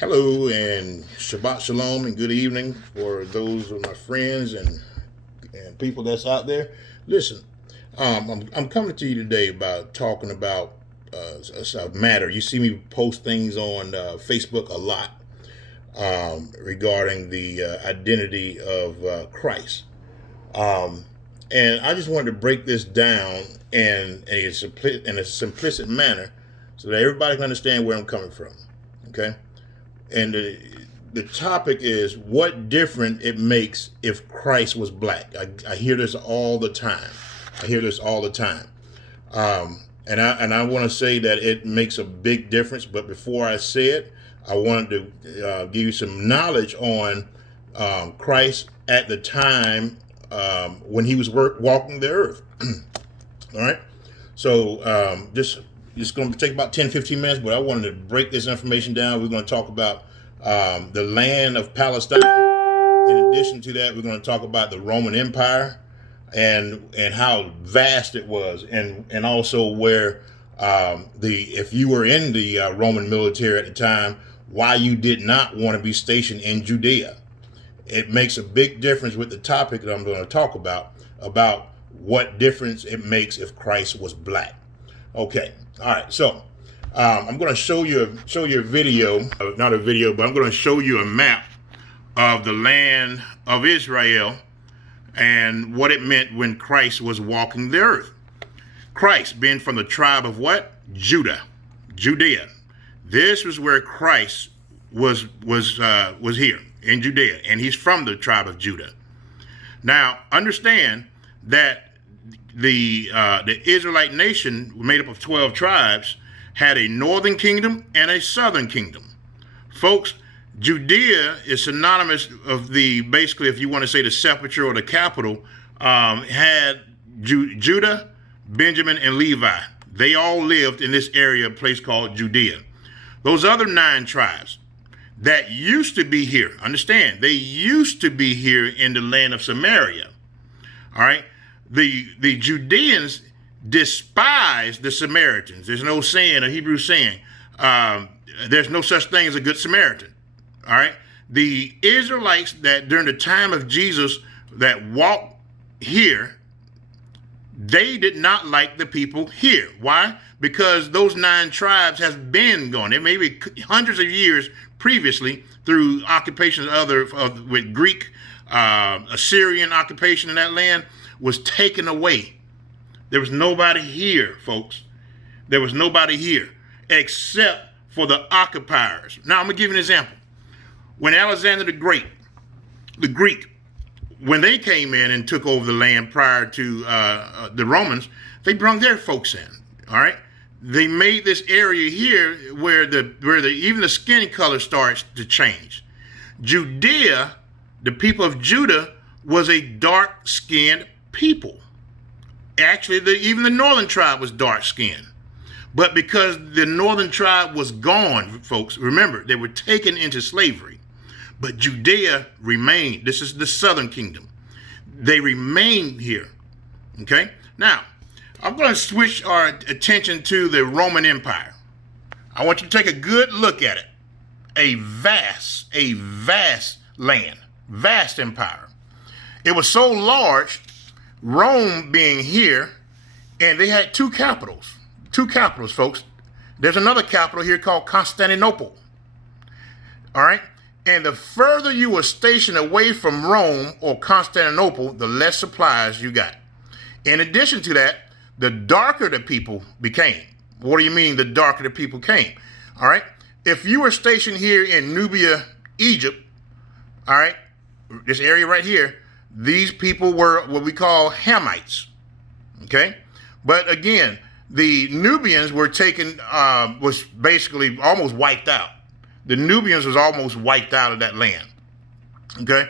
Hello and Shabbat Shalom and good evening for those of my friends and people that's out there. Listen, I'm coming to you today about talking about a matter. You see me post things on Facebook a lot regarding the identity of Christ. Um, and I just wanted to break this down in a simplistic manner so that everybody can understand where I'm coming from. Okay? And the topic is what different it makes if Christ was black. I hear this all the time. I hear this all the time. And I want to say that it makes a big difference. But before I say it, I wanted to give you some knowledge on Christ at the time when he was walking the earth. All right. So just going to take about 10, 15 minutes, but I wanted to break this information down. We're going to talk about the land of Palestine. In addition to that, we're going to talk about the Roman Empire and how vast it was, and also where if you were in the Roman military at the time, why you did not want to be stationed in Judea. It makes a big difference with the topic that I'm going to talk about what difference it makes if Christ was black. Okay. All right. So I'm going to show you a video, not a video, but I'm going to show you a map of the land of Israel and what it meant when Christ was walking the earth. Christ being from the tribe of what? Judea. This was where Christ was here in Judea, and he's from the tribe of Judah. Now, understand that the Israelite nation, made up of 12 tribes, had a northern kingdom and a southern kingdom. Folks, Judea is synonymous of basically, if you want to say the sepulcher or the capital, had Judah, Benjamin, and Levi. They all lived in this area, a place called Judea. Those other 9 tribes that used to be here, understand, they used to be here in the land of Samaria. All right. The Judeans despised the Samaritans. There's no saying, a Hebrew saying, there's no such thing as a good Samaritan. All right. The Israelites that during the time of Jesus that walked here, they did not like the people here. Why? Because those 9 tribes have been gone. It may be hundreds of years previously through occupations with Greek, Assyrian occupation in that land was taken away. There was nobody here, folks. There was nobody here except for the occupiers. Now, I'm going to give you an example. When Alexander the Great, the Greek, when they came in and took over the land prior to the Romans, they brought their folks in, all right? They made this area here where even the skin color starts to change. Judea, the people of Judah, was a dark-skinned people. Actually, even the northern tribe was dark-skinned. But because the northern tribe was gone, folks, remember, they were taken into slavery. But Judea remained. This is the southern kingdom. They remained here. Okay? Now, I'm going to switch our attention to the Roman Empire. I want you to take a good look at it. A vast land, vast empire. It was so large, Rome being here, and they had 2 capitals. 2 capitals, folks. There's another capital here called Constantinople. All right? And the further you were stationed away from Rome or Constantinople, the less supplies you got. In addition to that, the darker the people became. What do you mean the darker the people came? All right? If you were stationed here in Nubia, Egypt, all right, this area right here, these people were what we call Hamites. Okay? But again, the Nubians were was basically almost wiped out. The Nubians was almost wiped out of that land. Okay?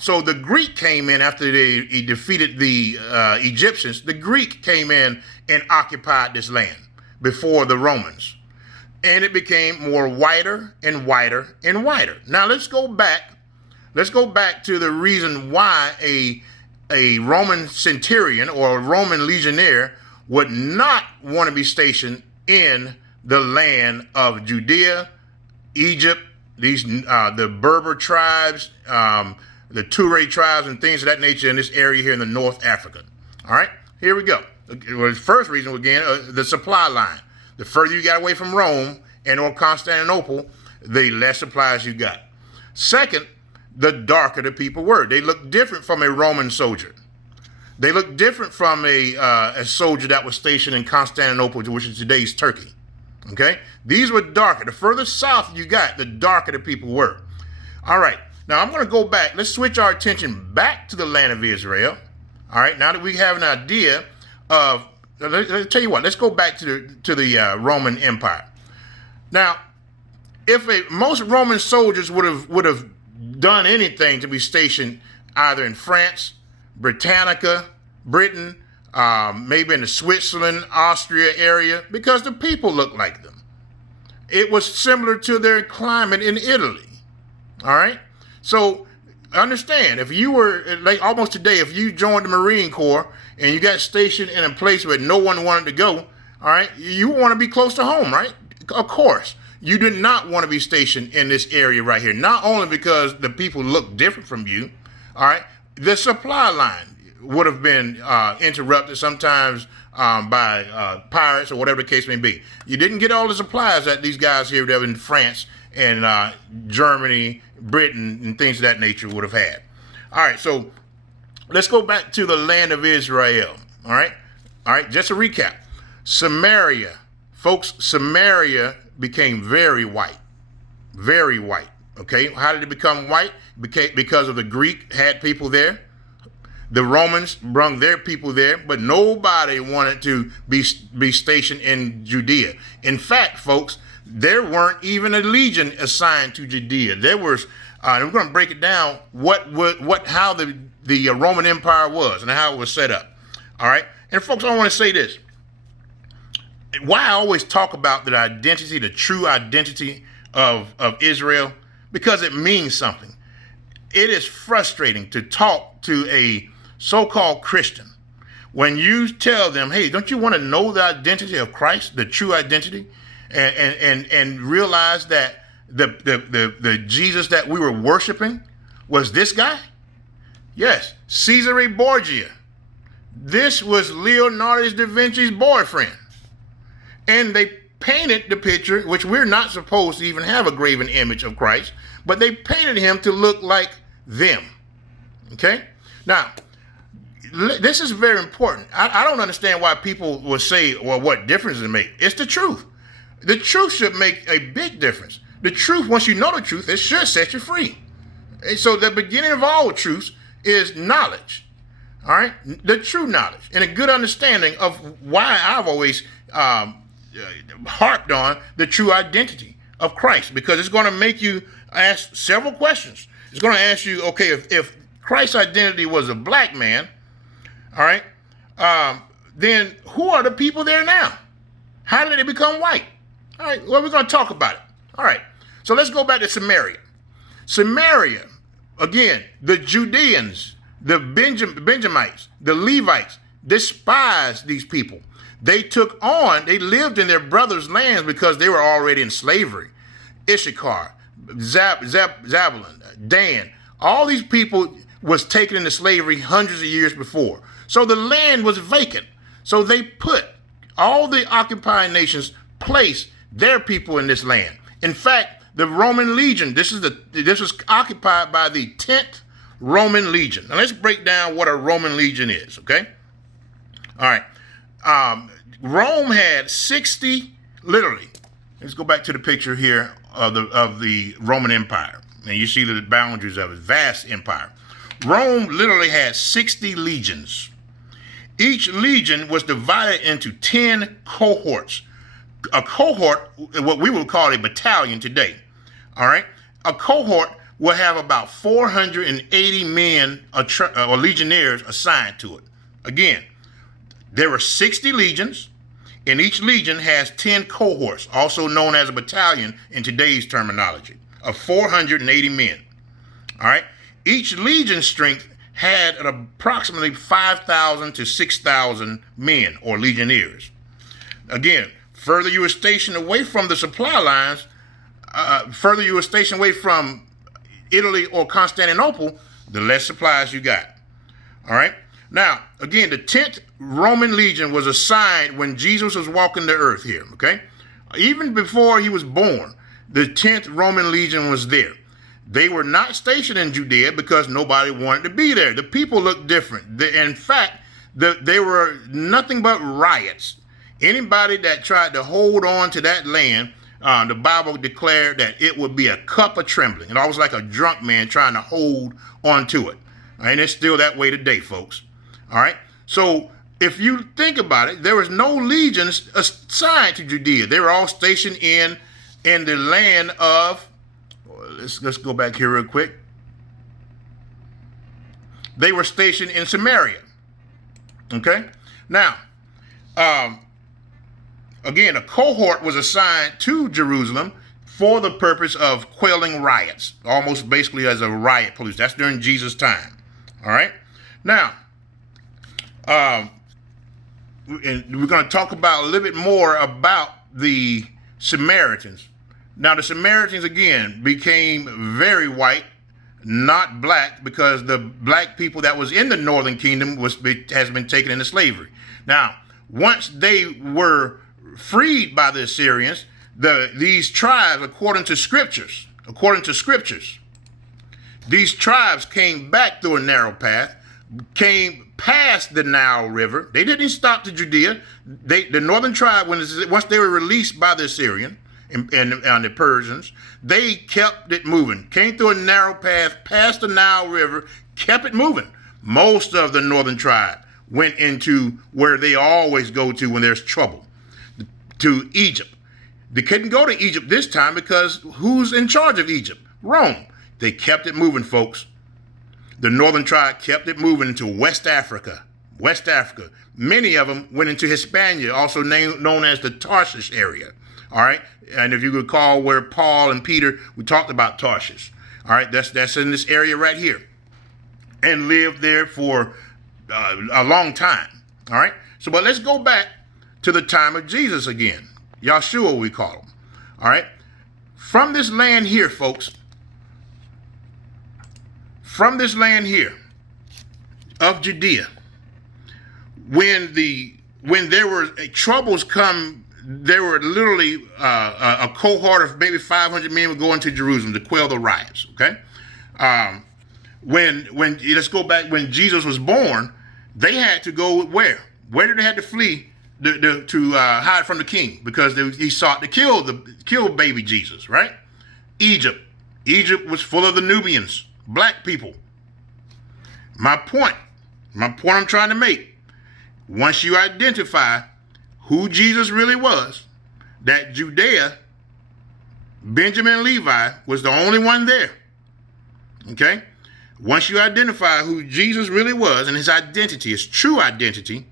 So the Greek came in after they defeated the Egyptians. The Greek came in and occupied this land before the Romans. And it became more whiter and whiter and whiter. Now let's go back. Let's go back to the reason why a Roman centurion or a Roman legionnaire would not want to be stationed in the land of Judea, Egypt, the Berber tribes, the Ture tribes, and things of that nature in this area here in the North Africa. All right, here we go. Well, the first reason, again, the supply line. The further you got away from Rome and or Constantinople, the less supplies you got. Second, the darker the people were. They looked different from a Roman soldier. They looked different from a soldier that was stationed in Constantinople, which is today's Turkey. Okay? These were darker. The further south you got, the darker the people were. All right. Now, I'm going to go back. Let's switch our attention back to the land of Israel. All right. Now that we have an idea of, let's tell you what, let's go back to the Roman Empire. Now, if most Roman soldiers would have done anything to be stationed either in France, Britannica, Britain, maybe in the Switzerland, Austria area, because the people looked like them. It was similar to their climate in Italy. All right. So understand, if you were like almost today, if you joined the Marine Corps and you got stationed in a place where no one wanted to go, all right, you want to be close to home, right? Of course. You did not want to be stationed in this area right here, not only because the people look different from you, all right, the supply line would have been interrupted sometimes by pirates or whatever the case may be. You didn't get all the supplies that these guys here that were in France and Germany, Britain, and things of that nature would have had. All right, so let's go back to the land of Israel. All right, just a recap. Samaria, folks, Samaria became very white, very white. Okay, how did it become white? Because of the Greek had people there. The Romans brung their people there, but nobody wanted to be stationed in Judea. In fact, folks, there weren't even a legion assigned to Judea. There was, and we're going to break it down how the Roman Empire was and how it was set up. All right, and folks, I want to say this. Why I always talk about the identity, the true identity of Israel, because it means something. It is frustrating to talk to a so-called Christian when you tell them, hey, don't you want to know the identity of Christ, the true identity, and realize that the Jesus that we were worshiping was this guy? Yes, Caesare Borgia. This was Leonardo da Vinci's boyfriend. And they painted the picture, which we're not supposed to even have a graven image of Christ, but they painted him to look like them. Okay? Now, this is very important. I don't understand why people will say, well, what difference does it make? It's the truth. The truth should make a big difference. The truth, once you know the truth, it should set you free. And so the beginning of all truths is knowledge. All right? The true knowledge and a good understanding of why I've always harped on the true identity of Christ, because it's going to make you ask several questions. It's going to ask you, okay, if Christ's identity was a black man, all right, then who are the people there now? How did they become white? All right, well, we're going to talk about it. All right, so let's go back to Samaria. Samaria, again, the Judeans, the Benjamites, the Levites despised these people. They lived in their brothers' lands because they were already in slavery. Issachar, Zabulon, Dan, all these people was taken into slavery hundreds of years before. So the land was vacant. So they put all the occupying nations place their people in this land. In fact, the Roman legion, this was occupied by the 10th Roman legion. Now let's break down what a Roman legion is, okay? All right. Rome had 60, literally. Let's go back to the picture here of the Roman Empire. And you see the boundaries of it, vast empire. Rome literally had 60 legions. Each legion was divided into 10 cohorts. A cohort, what we would call a battalion today. All right. A cohort will have about 480 men or legionnaires assigned to it. Again, there were 60 legions, and each legion has 10 cohorts, also known as a battalion in today's terminology, of 480 men. All right. Each legion strength had approximately 5,000 to 6,000 men or legionnaires. Again, further you were stationed away from the supply lines, further you were stationed away from Italy or Constantinople, the less supplies you got. All right. Now, again, the 10th Roman legion was assigned when Jesus was walking the earth here. Okay. Even before he was born, the 10th Roman legion was there. They were not stationed in Judea because nobody wanted to be there. The people looked different. In fact, they were nothing but riots. Anybody that tried to hold on to that land, the Bible declared that it would be a cup of trembling. It always like a drunk man trying to hold on to it. And it's still that way today, folks. All right. So if you think about it, there was no legions assigned to Judea. They were all stationed in the land of, let's go back here real quick. They were stationed in Samaria. Okay. Now, again, a cohort was assigned to Jerusalem for the purpose of quelling riots, almost basically as a riot police. That's during Jesus' time. All right. Now, and we're going to talk about a little bit more about the Samaritans. Now, the Samaritans, again, became very white, not black, because the black people that was in the northern kingdom has been taken into slavery. Now, once they were freed by the Assyrians, these tribes, according to scriptures, these tribes came back through a narrow path, came past the Nile River. They didn't stop to Judea. The northern tribe, once they were released by the Assyrian and the Persians, they kept it moving. Came through a narrow path, past the Nile River, kept it moving. Most of the northern tribe went into where they always go to when there's trouble, to Egypt. They couldn't go to Egypt this time because who's in charge of Egypt? Rome. They kept it moving, folks. The northern tribe kept it moving into West Africa. Many of them went into Hispania, also known as the Tarshish area. All right. And if you recall where Paul and Peter, we talked about Tarshish. All right. That's in this area right here, and lived there for a long time. All right. So, but let's go back to the time of Jesus again. Yahshua, we call him. All right. From this land here, folks, from this land here of Judea, when there were troubles come, there were literally a cohort of maybe 500 men would go into Jerusalem to quell the riots. Okay. When let's go back, when Jesus was born, they had to go where? Where did they have to flee to hide from the king? Because he sought to kill baby Jesus, right? Egypt. Egypt was full of the Nubians, black people. My point I'm trying to make, once you identify who Jesus really was, that Judea, Benjamin and Levi was the only one there. Okay? Once you identify who Jesus really was and his identity, his true identity,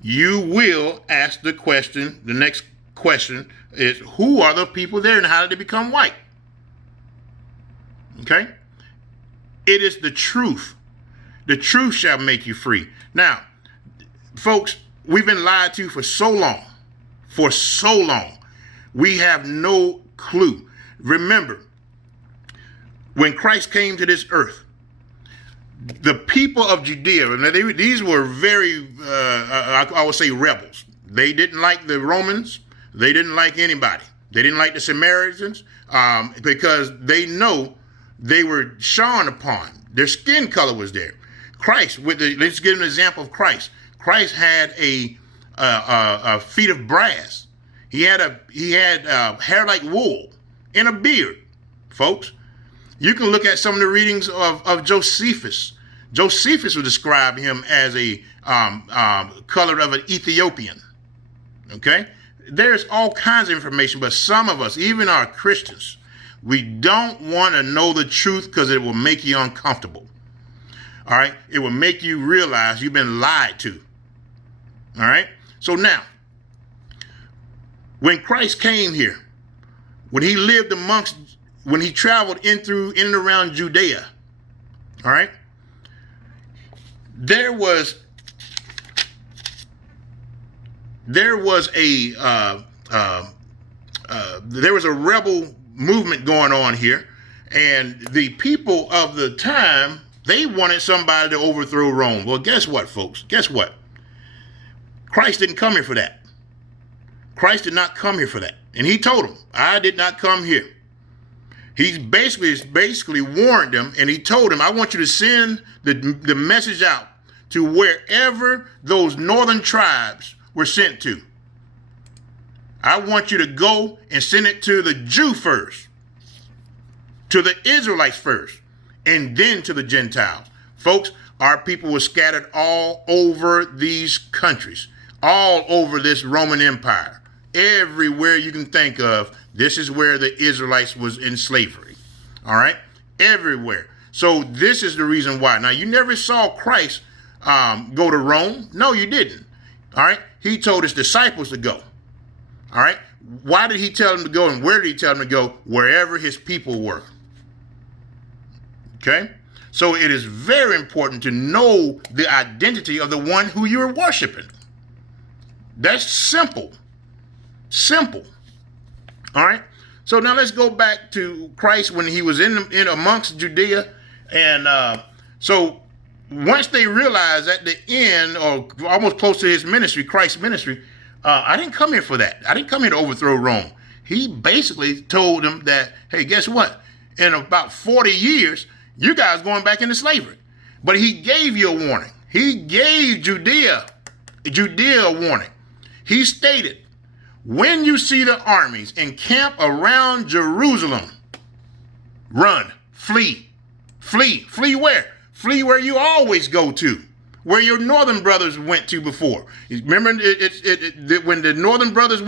you will ask the question, the next question is, who are the people there and how did they become white? Okay? It is the truth. The truth shall make you free. Now, folks, we've been lied to for so long. For so long. We have no clue. Remember, when Christ came to this earth, the people of Judea, these were very, I would say, rebels. They didn't like the Romans. They didn't like anybody. They didn't like the Samaritans because they know they were shone upon. Their skin color was there. Christ, let's give an example of Christ. Christ had a feet of brass. He had hair like wool and a beard, folks. You can look at some of the readings of Josephus. Josephus would describe him as a color of an Ethiopian. Okay? There's all kinds of information, but some of us, even our Christians, we don't want to know the truth because it will make you uncomfortable. All right? It will make you realize you've been lied to. All right? So now, when Christ came here, when he lived when he traveled in and around Judea, all right, there was a rebel movement going on here. And the people of the time, they wanted somebody to overthrow Rome. Well, guess what, folks? Guess what? Christ didn't come here for that. Christ did not come here for that. And he told them, I did not come here. He basically warned them, and he told them, I want you to send the message out to wherever those northern tribes were sent to. I want you to go and send it to the Jew first, to the Israelites first, and then to the Gentiles. Folks, our people were scattered all over these countries, all over this Roman Empire. Everywhere you can think of, this is where the Israelites was in slavery. All right? Everywhere. So this is the reason why. Now, you never saw Christ go to Rome. No, you didn't. All right? He told his disciples to go. All right? Why did he tell them to go, and where did he tell them to go? Wherever his people were. Okay? So it is very important to know the identity of the one who you're worshiping. That's simple. Simple. All right. So now let's go back to Christ when he was in amongst Judea. And so once they realized at the end, or almost close to his ministry, Christ's ministry, I didn't come here for that. I didn't come here to overthrow Rome. He basically told them that, hey, guess what? In about 40 years, you guys going back into slavery. But he gave you a warning. He gave Judea a warning. He stated, when you see the armies encamp around Jerusalem, run, flee. Flee where? Flee where you always go to, where your northern brothers went to before. Remember when the northern brothers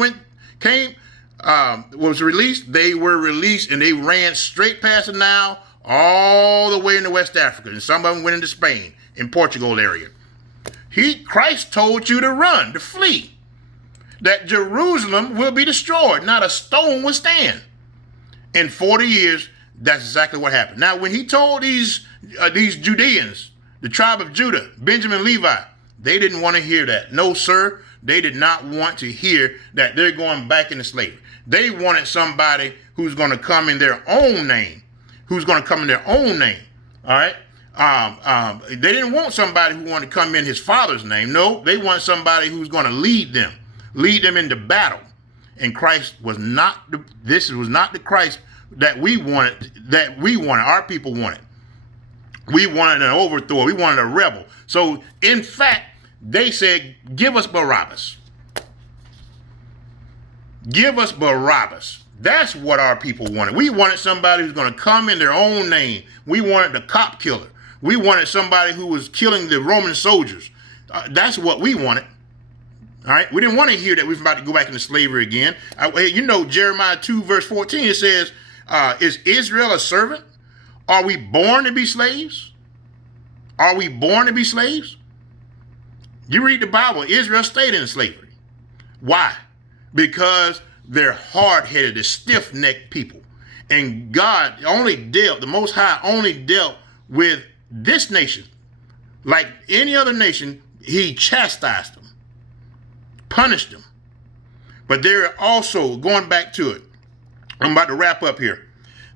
was released, they were released and they ran straight past the Nile all the way into West Africa. And some of them went into Spain, in Portugal area. Christ told you to run, to flee. That Jerusalem will be destroyed. Not a stone will stand. In 40 years, that's exactly what happened. Now, when he told these Judeans, the tribe of Judah, Benjamin, Levi, they didn't want to hear that. No, sir. They did not want to hear that they're going back into slavery. They wanted somebody who's going to come in their own name. All right. They didn't want somebody who wanted to come in his father's name. No, they want somebody who's going to lead them into battle. And Christ was not this was not the Christ that we wanted, our people wanted. We wanted an overthrow. We wanted a rebel. So in fact, they said, give us Barabbas. Give us Barabbas. That's what our people wanted. We wanted somebody who's going to come in their own name. We wanted the cop killer. We wanted somebody who was killing the Roman soldiers. That's what we wanted. All right. We didn't want to hear that we were about to go back into slavery again. Jeremiah 2 verse 14, it says, is Israel a servant? Are we born to be slaves? Are we born to be slaves? You read the Bible, Israel stayed in slavery. Why? Because they're hard-headed, they're stiff-necked people. And God the Most High only dealt with this nation. Like any other nation, he chastised them, punished them. But there are also, going back to it, I'm about to wrap up here.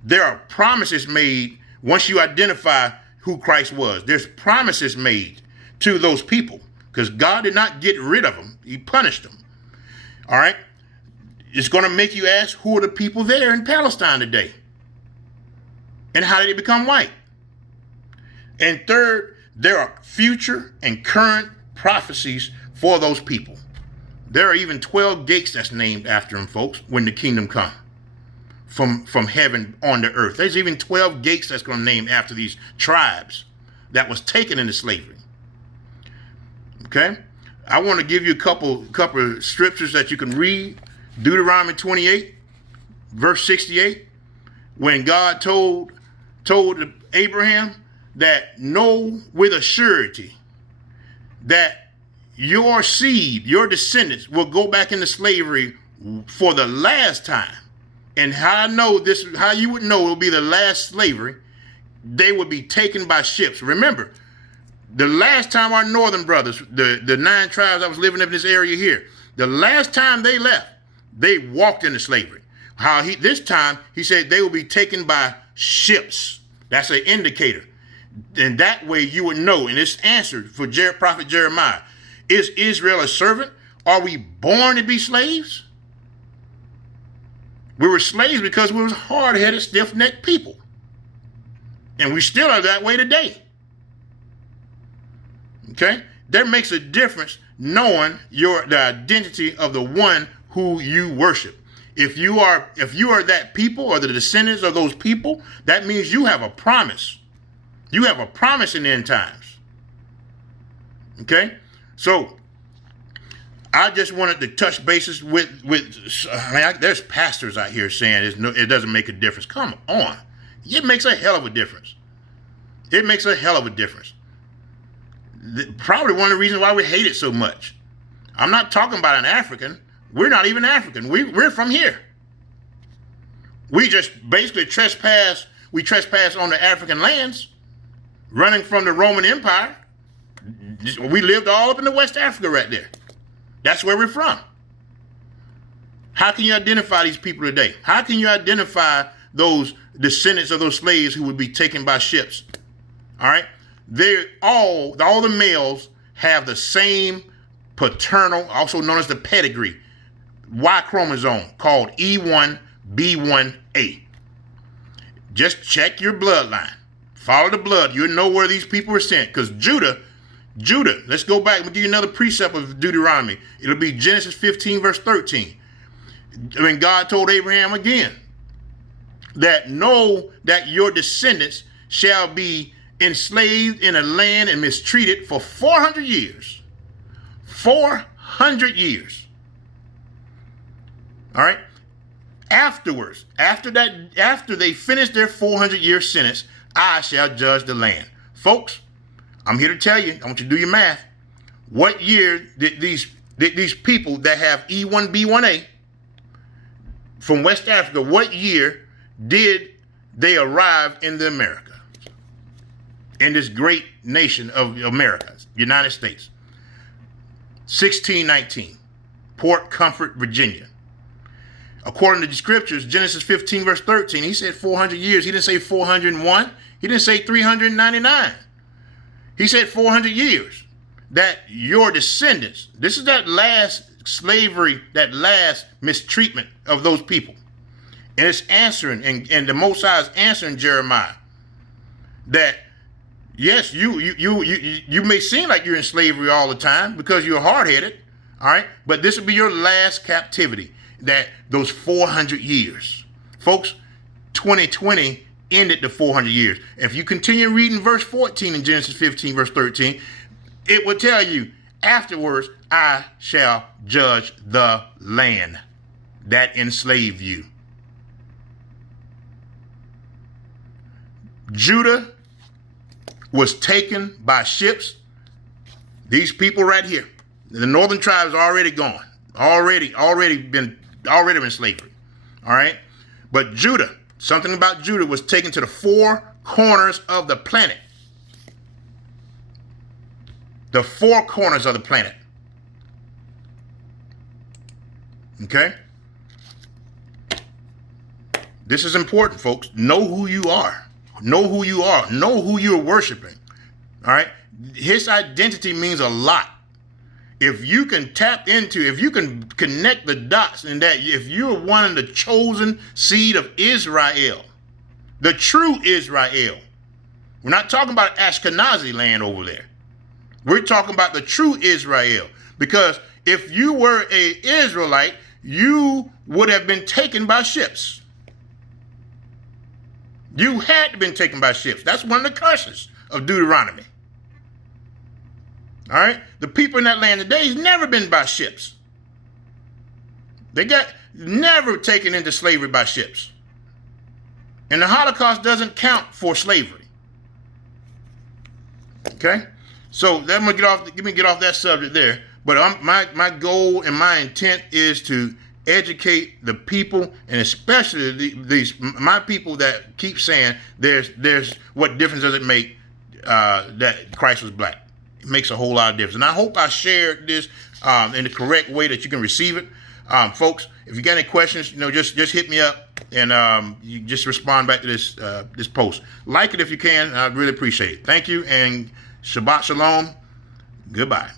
There are promises made once you identify who Christ was. There's promises made to those people because God did not get rid of them. He punished them. All right. It's going to make you ask, who are the people there in Palestine today? And how did they become white? And third, there are future and current prophecies for those people. There are even 12 gates that's named after them, folks, when the kingdom comes from heaven on the earth. There's even 12 gates that's going to name after these tribes that was taken into slavery. Okay? I want to give you a couple of scriptures that you can read. Deuteronomy 28, verse 68, when God told Abraham that know with a surety that your seed, your descendants will go back into slavery for the last time. And how you would know it will be the last slavery, they would be taken by ships. Remember, the last time our northern brothers, the 9 tribes that was living in this area here, the last time they left, they walked into slavery. This time he said they will be taken by ships. That's an indicator. And that way you would know. And it's answered for prophet Jeremiah. Is Israel a servant? Are we born to be slaves? We were slaves because we was hard-headed, stiff-necked people. And we still are that way today. Okay? That makes a difference knowing the identity of the one who you worship. If you are that people or the descendants of those people, that means you have a promise. You have a promise in the end times. Okay? So I just wanted to touch bases with there's pastors out here saying it doesn't make a difference. Come on. It makes a hell of a difference. It makes a hell of a difference. Probably one of the reasons why we hate it so much. I'm not talking about an African. We're not even African. We're from here. We just basically trespass. We trespass on the African lands, running from the Roman Empire. We lived all up in the West Africa right there. That's where we're from. How can you identify these people today? How can you identify those descendants of those slaves who would be taken by ships? All right. They're all the males have the same paternal, also known as the pedigree, Y chromosome called E1B1A. Just check your bloodline. Follow the blood. You'll know where these people were sent. Because Judah, let's go back. We'll give you another precept of Deuteronomy. It'll be Genesis 15, verse 13. When God told Abraham again that know that your descendants shall be enslaved in a land and mistreated for 400 years. 400 years. All right. Afterwards, after they finish their 400-year sentence, I shall judge the land. Folks, I'm here to tell you, I want you to do your math. What year did these people that have E1B1A from West Africa, what year did they arrive in the America? In this great nation of America, United States. 1619, Port Comfort, Virginia. According to the scriptures, Genesis 15, verse 13, he said 400 years. He didn't say 401. He didn't say 399. He said 400 years. That your descendants, this is that last slavery, that last mistreatment of those people. And it's answering, and the Most High is answering Jeremiah that yes, you may seem like you're in slavery all the time because you're hard-headed, all right? But this will be your last captivity, that those 400 years. Folks, 2020 ended the 400 years. If you continue reading verse 14 in Genesis 15, verse 13, it will tell you, afterwards, I shall judge the land that enslaved you. Judah was taken by ships. These people right here, the northern tribes are already gone, already been in slavery. All right, but Judah, something about Judah was taken to the four corners of the planet. The four corners of the planet. Okay, this is important, folks. Know who you are. Know who you are. Know who you're worshiping. All right. His identity means a lot. If you can tap into, if you can connect the dots in that, if you're one of the chosen seed of Israel, the true Israel, we're not talking about Ashkenazi land over there. We're talking about the true Israel. Because if you were an Israelite, you would have been taken by ships. You had to been taken by ships. That's one of the curses of Deuteronomy. All right? The people in that land today has never been by ships. They got never taken into slavery by ships. And the Holocaust doesn't count for slavery. Okay? So let me get off that subject there. But my goal and my intent is to educate the people, and especially my people that keep saying there's what difference does it make that Christ was black. It makes a whole lot of difference. And I hope I shared this in the correct way that you can receive it. Folks, if you got any questions, just hit me up, and you just respond back to this post. Like it if you can. I'd really appreciate it. Thank you, and Shabbat Shalom. Goodbye.